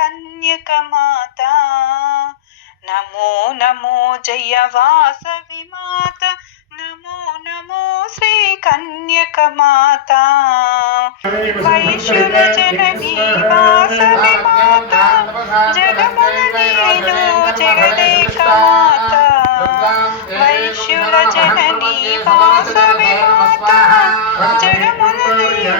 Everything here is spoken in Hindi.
कन्यकमाता। नमो नमो जयवासविमाता नमो नमो श्री श्रीकन्यकमाता। वैष्णुजननी वासविमाता जगमुननीनो जगदे